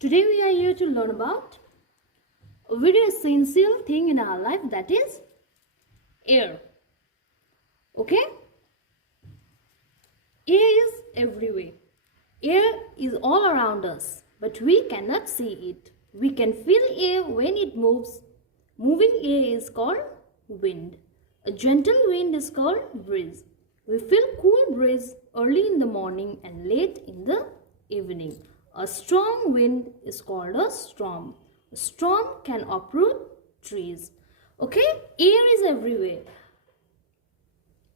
Today we are here to learn about a very essential thing in our life, that is air. Okay? Air is everywhere. Air is all around us, but we cannot see it. We can feel air when it moves. Moving air is called wind. A gentle wind is called breeze. We feel cool breeze early in the morning and late in the evening. A strong wind is called a storm. A storm can uproot trees. Okay? Air is everywhere.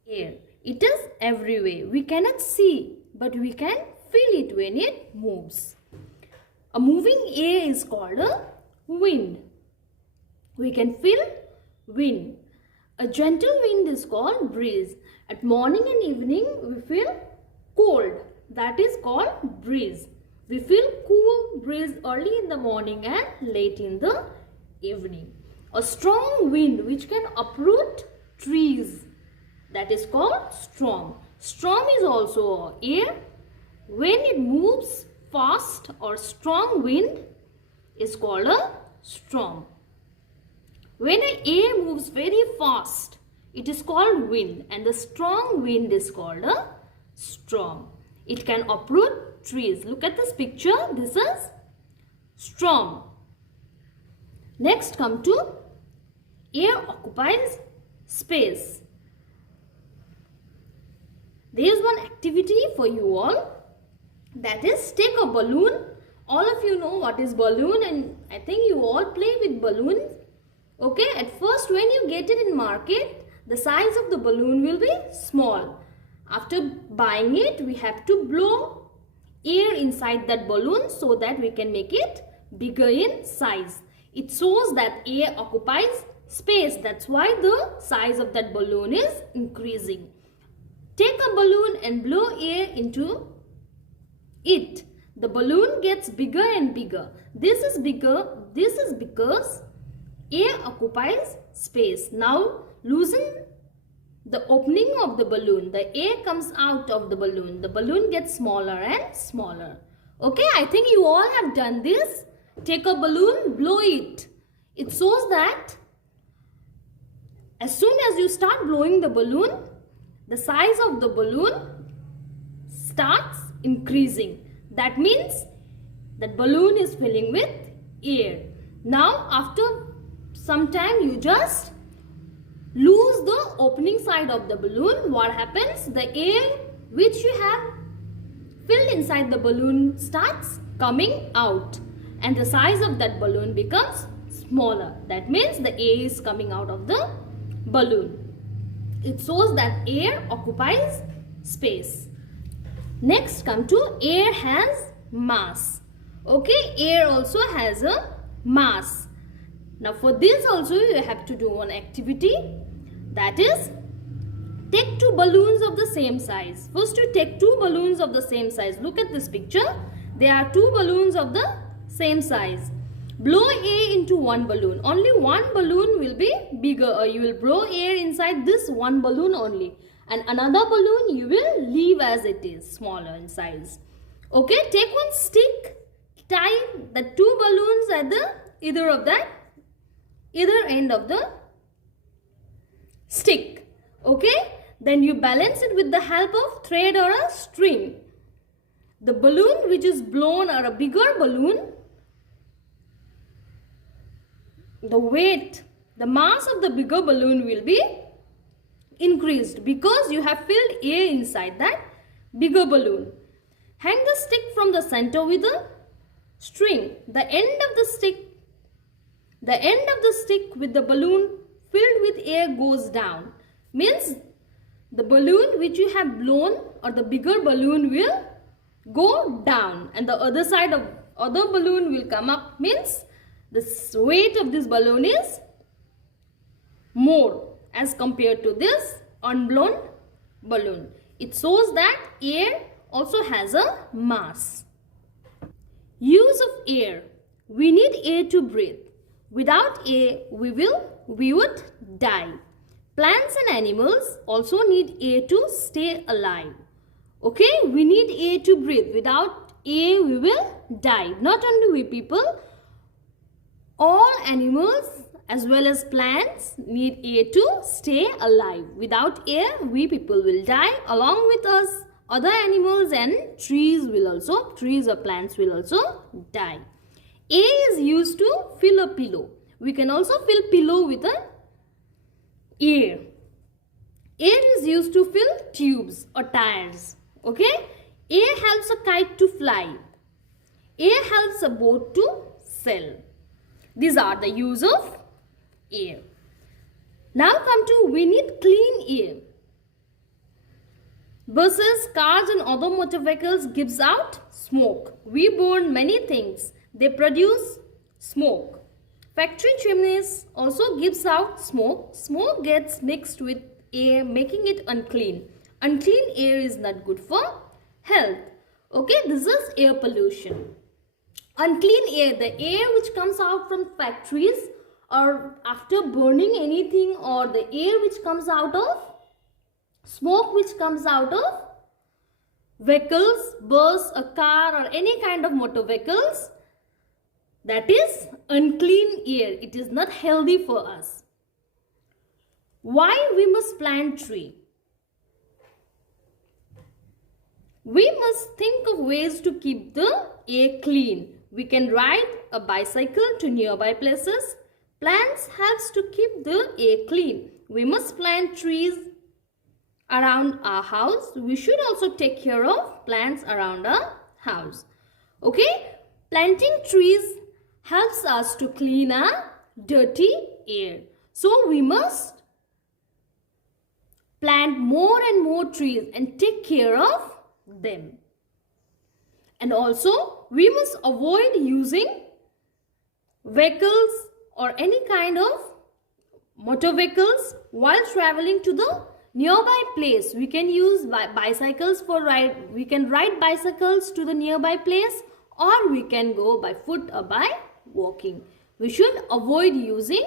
Air. It is everywhere. We cannot see, but we can feel it when it moves. A moving air is called a wind. We can feel wind. A gentle wind is called breeze. At morning and evening, we feel cold. That is called breeze. We feel cool breeze early in the morning and late in the evening. A strong wind which can uproot trees, that is called storm. Storm is also air. When it moves fast or strong wind is called a storm. When an air moves very fast, it is called wind, and the strong wind is called a storm. It can uproot trees. Look at this picture. This is storm. Next, come to air occupies space. There is one activity for you all. That is, take a balloon. All of you know what is balloon, and I think you all play with balloons. Okay, at first when you get it in market, the size of the balloon will be small. After buying it, we have to blow air inside that balloon so that we can make it bigger in size. It shows that air occupies space. That's why the size of that balloon is increasing. Take a balloon and blow air into it. The balloon gets bigger and bigger. This is because air occupies space. Now loosen the opening of the balloon. The air comes out of the balloon. The balloon gets smaller and smaller. Okay, I think you all have done this. Take a balloon, blow it. It shows that as soon as you start blowing the balloon, the size of the balloon starts increasing. That means that balloon is filling with air. Now after some time, you just lose the opening side of the balloon. What happens? The air which you have filled inside the balloon starts coming out, and the size of that balloon becomes smaller. That means the air is coming out of the balloon. It shows that air occupies space. Next, come to air has mass. Okay, air also has a mass. Now for this also you have to do one activity, that is, take two balloons of the same size. First you take two balloons of the same size. Look at this picture. There are two balloons of the same size. Blow air into one balloon. Only one balloon will be bigger, or you will blow air inside this one balloon only. And another balloon you will leave as it is, smaller in size. Okay, take one stick, tie the two balloons at the either end of the stick. Okay, then you balance it with the help of thread or a string. The balloon which is blown, or a bigger balloon, the weight, the mass of the bigger balloon will be increased because you have filled air inside that bigger balloon. Hang the stick from the center with a string. The end of the stick with the balloon filled with air goes down. Means the balloon which you have blown, or the bigger balloon, will go down, and the other side of other balloon will come up. Means the weight of this balloon is more as compared to this unblown balloon. It shows that air also has a mass. Use of air. We need air to breathe. Without air, we would die. Plants and animals also need air to stay alive. Okay, we need air to breathe. Without air, we will die. Not only we people, all animals as well as plants need air to stay alive. Without air, we people will die. Along with us, other animals and trees or plants will also die. Air is used to fill a pillow. We can also fill pillow with air. Air is used to fill tubes or tires. Okay? Air helps a kite to fly. Air helps a boat to sail. These are the use of air. Now come to we need clean air. Buses, cars and other motor vehicles gives out smoke. We burn many things. They produce smoke. Factory chimneys also gives out smoke. Smoke gets mixed with air, making it unclean. Unclean air is not good for health. Okay, this is air pollution. Unclean air, the air which comes out from factories or after burning anything, or the air which comes out of smoke which comes out of vehicles, bus, a car or any kind of motor vehicles, that is unclean air. It is not healthy for us. Why we must plant tree? We must think of ways to keep the air clean. We can ride a bicycle to nearby places. Plants helps to keep the air clean. We must plant trees around our house. We should also take care of plants around our house. Okay? Planting trees helps us to clean our dirty air. So we must plant more and more trees and take care of them. And also we must avoid using vehicles or any kind of motor vehicles while traveling to the nearby place. We can use bicycles for ride. We can ride bicycles to the nearby place, or we can go by foot or by walking. We should avoid using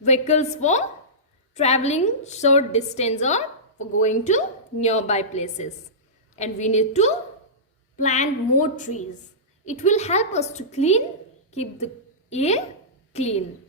vehicles for traveling short distance or for going to nearby places. And we need to plant more trees. It will help us to keep the air clean.